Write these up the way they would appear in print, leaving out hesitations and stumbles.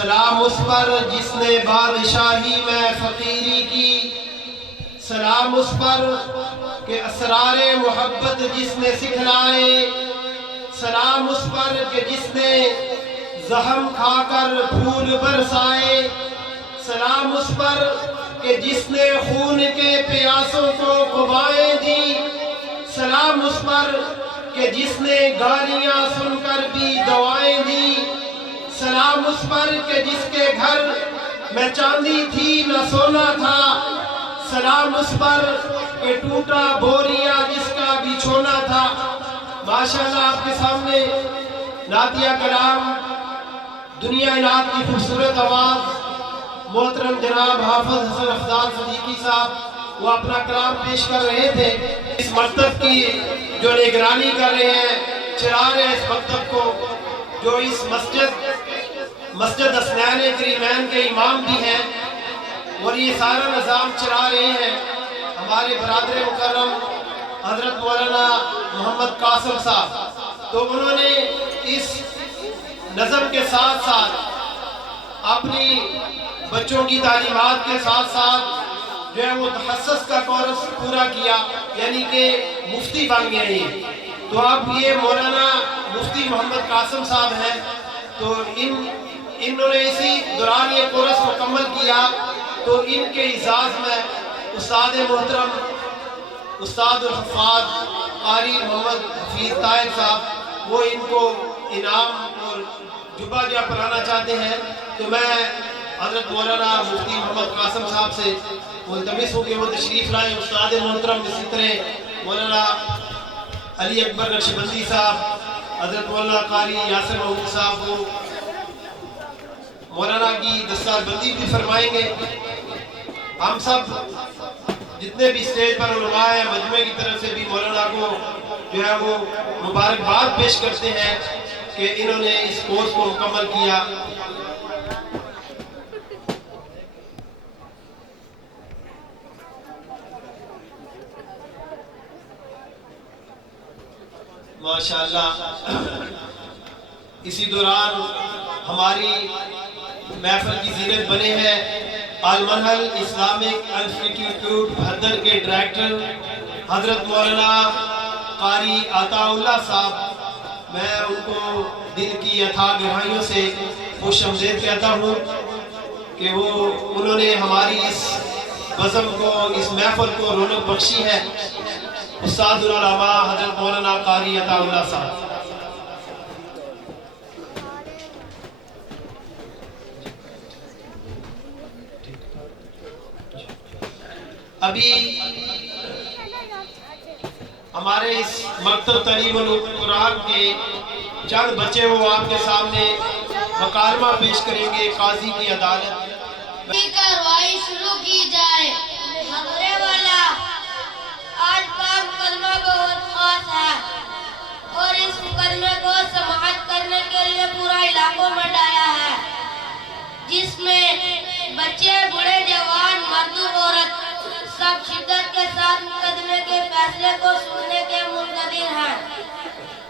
سلام اس پر جس نے بادشاہی میں فقیری کی، سلام اس پر کہ اسرار محبت جس نے سکھلائے، سلام اس پر کہ جس نے زخم کھا کر پھول برسائے، سلام اس پر کہ جس نے خون کے پیاسوں کو قوائیں دی، سلام اس پر کہ جس نے گالیاں سن کر بھی دعائیں دی، سلام اس پر کہ جس کے گھر میں چاندی تھی نہ سونا تھا، سلام اس پر کہ ٹوٹا بوریا جس کا بچھونا تھا۔ ماشاءاللہ آپ کے سامنے نعتیہ کلام، دنیا نعت کی خوبصورت آواز، محترم جناب حافظ حسن افضال صدیقی صاحب وہ اپنا کلام پیش کر رہے تھے۔ اس مکتب کی جو نگرانی کر رہے ہیں، چلا رہے ہیں اس مکتب کو، جو اس مسجد اسنان کریمین کے امام بھی ہیں اور یہ سارا نظام چلا رہے ہیں ہمارے برادر مکرم حضرت مولانا محمد قاسم صاحب۔ تو انہوں نے اس نظم کے ساتھ ساتھ اپنی بچوں کی تعلیمات کے ساتھ ساتھ جو ہے وہ تخصص کا کورس پورا کیا، یعنی کہ مفتی بن گئے ہیں۔ تو اب یہ مولانا مفتی محمد قاسم صاحب ہیں، تو انہوں نے اسی دوران یہ کورس مکمل کیا، تو ان کے اعزاز میں استاد محترم استاد الحفاظ قاری محمد حفیظ طاہر صاحب وہ ان کو انعام اور جبہ جو پڑھانا چاہتے ہیں۔ تو میں حضرت مولانا مفتی محمد قاسم صاحب سے ملتمس ہوں کہ وہ تشریف لائیں۔ استاد محترم اسی طرح مولانا علی اکبر نقشبندی صاحب، حضرت مولانا قاری یاسر محمود صاحب وہ مولانا کی دستار بندی بھی فرمائیں گے۔ ہم سب جتنے بھی اسٹیج پر علماء ہیں مجمع کی طرف سے بھی مولانا کو جو ہے وہ مبارکباد پیش کرتے ہیں کہ انہوں نے اس کورس کو مکمل کیا۔ ماشاءاللہ اسی دوران ہماری محفل کی زینت بنے ہیں المنہل اسلامک انسٹیٹیوٹ بھدر کے ڈائریکٹر حضرت مولانا قاری عطا اللہ صاحب۔ میں ان کو دل کی اتھاہ گہرائیوں سے خوش آمدید کہتا ہوں کہ انہوں نے ہماری اس بزم کو، اس محفل کو رونق بخشی ہے۔ استاد العلماء حضرت مولانا قاری عطا اللہ صاحب۔ ابھی ہمارے اس مکتب تعلیم القرآن کے چند بچے وہ آپ کے سامنے مکالمہ پیش کریں گے قاضی کی عدالت۔ کارروائی شروع کی جائے۔ خبرے والا آج کا مکالمہ بہت خاص ہے اور اس مکالمے کو سماعت کرنے کے لیے پورا علاقوں میں ڈایا ہے، جس میں بچے، بڑے، جوان، مرد، عورت سب شدت کے ساتھ مقدمے کے فیصلے کو سننے کے منتظر ہیں۔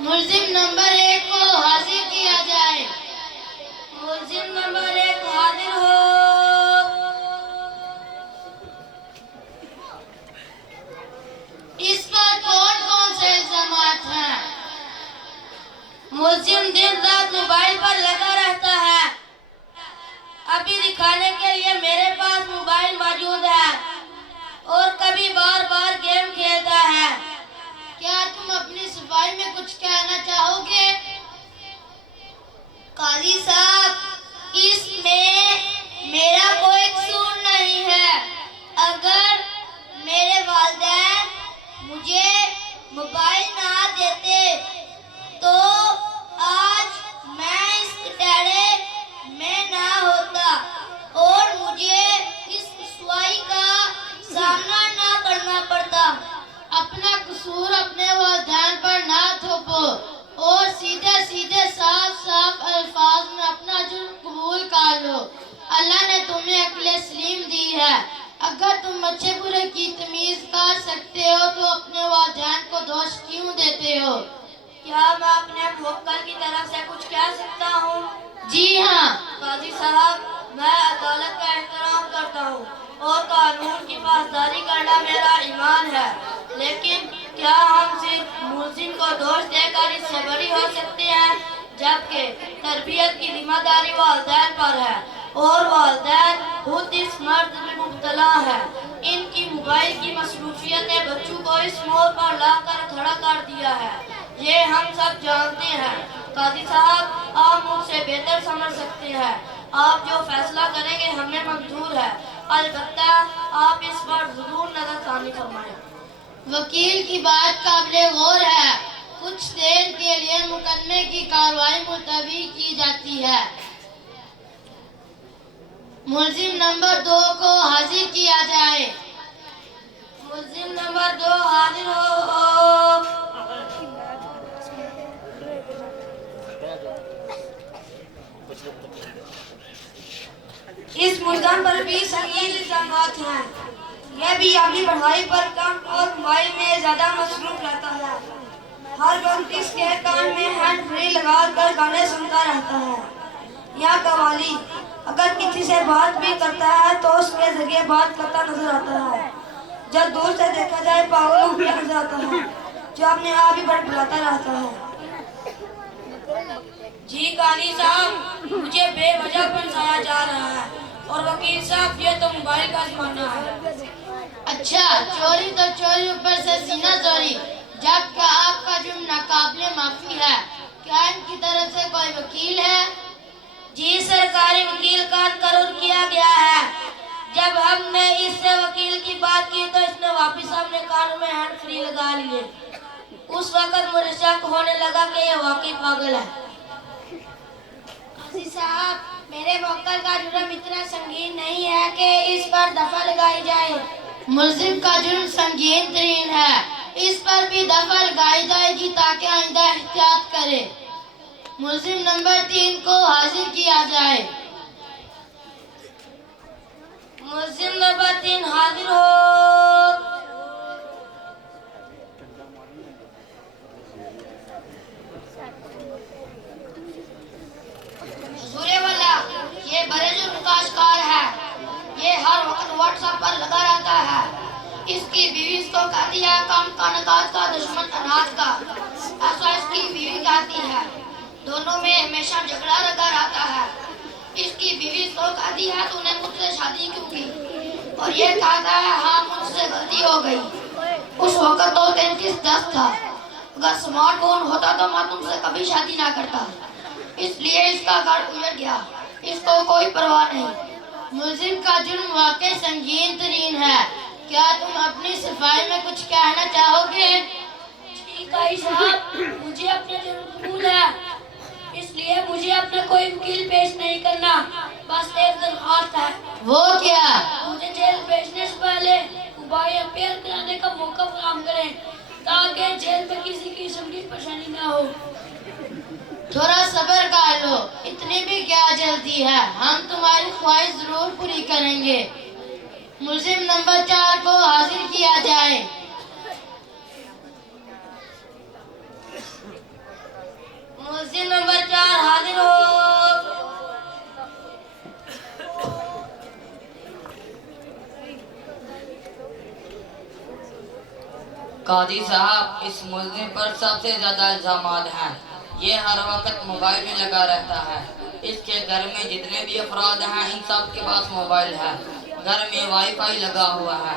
ملزم نمبر 1 کو حاضر کیا جائے۔ ملزم نمبر 1 حاضر ہو۔ اس پر کون سے الزامات ہیں؟ ملزم دن رات موبائل پر لگا رہتا ہے۔ ابھی دکھانے کے لیے میرے پاس موبائل موجود ہے اور کبھی بار بار گیم کھیلتا ہے۔ کیا تم اپنی صفائی میں کچھ کہنا چاہو گے؟ قاضی صاحب، اس میں میرا کوئی قصور نہیں ہے۔ اگر میرے والدین مجھے موبائل نہ دیتے تو آج میں اس کٹہرے میں نہ ہوتا اور مجھے اس رسوائی کا سامنا نہ کرنا پڑتا۔ اپنا قصور اپنے والدین پر نہ تھوپو اور سیدھے صاف الفاظ میں اپنا جرم قبول کر لو۔ اللہ نے تمہیں عقل سلیم دی ہے۔ اگر تم اچھے برے کی تمیز کر سکتے ہو تو اپنے والدین کو دوش کیوں دیتے ہو؟ کیا میں اپنے موکل کی طرف سے کچھ کہہ سکتا ہوں؟ جی ہاں۔ قاضی صاحب، اور قانون کی پاسداری کرنا میرا ایمان ہے، لیکن کیا ہم صرف ملزم کو دوش دے کر اس سے بری ہو سکتے ہیں، جبکہ تربیت کی ذمہ داری والدین پر ہے اور والدین خود اس مرض میں مبتلا ہے۔ ان کی موبائل کی مصروفیت نے بچوں کو اس موڑ پر لا کر کھڑا کر دیا ہے، یہ ہم سب جانتے ہیں۔ قاضی صاحب، آپ مجھ سے بہتر سمجھ سکتے ہیں، آپ جو فیصلہ کریں گے ہمیں منظور ہے، البتہ آپ اس پر ضرور نظر ثانی فرمائیں۔ وکیل کی بات قابل غور ہے۔ کچھ دیر کے لیے مقدمے کی کارروائی ملتوی کی جاتی ہے۔ ملزم نمبر 2 کو حاضر کیا جائے۔ ملزم نمبر 2 حاضر ہو۔ اس ملزم پر بھی سنگین الزامات ہیں، یہ بھی اپنی پڑھائی پر کم اور موبائل میں زیادہ مصروف رہتا ہے، ہر وقت اس کے کان میں ہینڈ فری لگا کر گانے سنتا رہتا ہے یا قوالی، اگر کسی سے بات بھی کرتا ہے تو اس کے ذریعے بات کرتا نظر آتا ہے، جب دور سے دیکھا جائے پاگلوں کی نظر آتا ہے جو اپنے آپ ہی بڑبڑاتا رہتا ہے۔ جی قاضی صاحب، مجھے بے وجہ پھنسایا جا رہا ہے اور وکیل صاحب یہ تو موبائل کا زمانہ ہے۔ اچھا، چوری تو چوری، اوپر سے سینہ چوری، جبکہ آپ کا جرم ناقابل معافی ہے۔ کیا ان کی طرف سے کوئی وکیل ہے؟ جی سرکاری وکیل کا تقرر کیا گیا ہے، جب ہم نے اس سے وکیل کی بات کی تو اس نے واپس اپنے کانوں میں ہینڈ فری لگا لیے۔ اس وقت مجھے شک ہونے لگا کہ یہ واقعی پاگل ہے۔ قاضی صاحب، میرے موکل کا جرم اتنا سنگین نہیں ہے کہ اس پر دفع لگائی جائے۔ ملزم کا جرم سنگین ترین ہے، اس پر بھی دفع لگائی جائے گی تاکہ آئندہ احتیاط کرے۔ ملزم نمبر 3 کو حاضر کیا جائے۔ ملزم نمبر 3 حاضر ہو۔ حضور والا، یہ بڑے جرم کا شکار ہے، یہ ہر وقت واٹس ایپ پر لگا رہتا ہے، اس کی بیوی اس کو کہتی ہے کام کا نکات کا دشمن اناج کا، ایسا اس کی بیوی کہتی ہے، دونوں میں ہمیشہ جھگڑا لگا رہتا ہے۔ اس کی بیوی اس کو کہتی ہے تو نے مجھ سے شادی کیوں کی، اور یہ کہتا ہے ہاں مجھ سے غلطی ہو گئی، اس وقت تو 33-10 تھا، اگر سمارٹ فون ہوتا تو میں تم سے کبھی شادی نہ کرتا، اس لیے اس کا گھر اجڑ گیا، اس کو کوئی پرواہ نہیں۔ ملزم کا جرم واقعی سنگین ترین ہے، کیا تم اپنی صفائی میں کچھ کہنا چاہو گے؟ جی قاضی صاحب، مجھے اپنے جرم قبول ہے، اس لیے مجھے اپنا کوئی وکیل پیش نہیں کرنا، بس ایک درخواست ہے۔ وہ کیا؟ مجھے جیل بھیجنے سے پہلے موبائل اپیئر کرانے کا موقع فراہم کریں تاکہ جیل میں کسی قسم کی پریشانی نہ ہو۔ تھوڑا صبر کر لو، اتنی بھی کیا جلدی ہے، ہم تمہاری خواہش ضرور پوری کریں گے۔ ملزم نمبر 4 کو حاضر کیا جائے۔ ملزم نمبر 4 حاضر ہو۔ قاضی صاحب، اس ملزم پر سب سے زیادہ الزامات ہیں، یہ ہر وقت موبائل میں لگا رہتا ہے، اس کے گھر میں جتنے بھی افراد ہیں ان سب کے پاس موبائل ہے، گھر میں وائی فائی لگا ہوا ہے،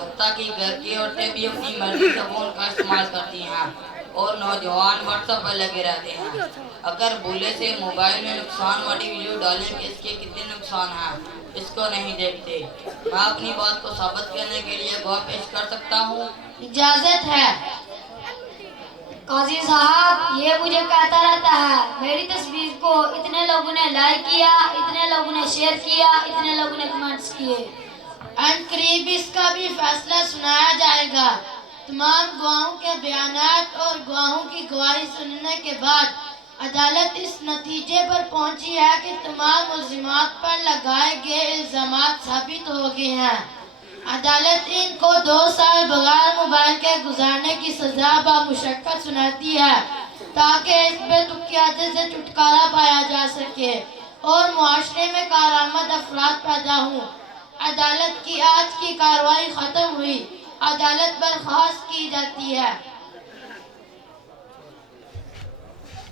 حتیٰ کہ گھر کی عورتیں بھی اپنی مرضی سے فون کا استعمال کرتی ہیں اور نوجوان واٹس ایپ پر لگے رہتے ہیں۔ اگر بھولے سے موبائل میں نقصان والی ویڈیو ڈالیں کہ اس کے کتنے نقصان ہیں اس کو نہیں دیکھتے۔ میں اپنی بات کو ثابت کرنے کے لیے گواہ پیش کر سکتا ہوں؟ اجازت ہے۔ قاضی صاحب، یہ مجھے کہتا رہتا ہے میری تصویر کو اتنے لوگوں نے لائک کیا، اتنے لوگوں نے شیئر کیا، اتنے لوگوں نے کمنٹس کیے۔ ان قریب اس کا بھی فیصلہ سنایا جائے گا۔ تمام گواہوں کے بیانات اور گواہوں کی گواہی سننے کے بعد عدالت اس نتیجے پر پہنچی ہے کہ تمام ملزمات پر لگائے گئے الزامات ثابت ہو گئے ہیں۔ عدالت ان کو 2 سال بغیر موبائل کے گزارنے کی سزا بمشقت سناتی ہے تاکہ اس بے تکیاتی سے چھٹکارا پایا جا سکے اور معاشرے میں کارآمد افراد پیدا ہوں۔ عدالت کی آج کی کارروائی ختم ہوئی. عدالت برخاست کی جاتی ہے.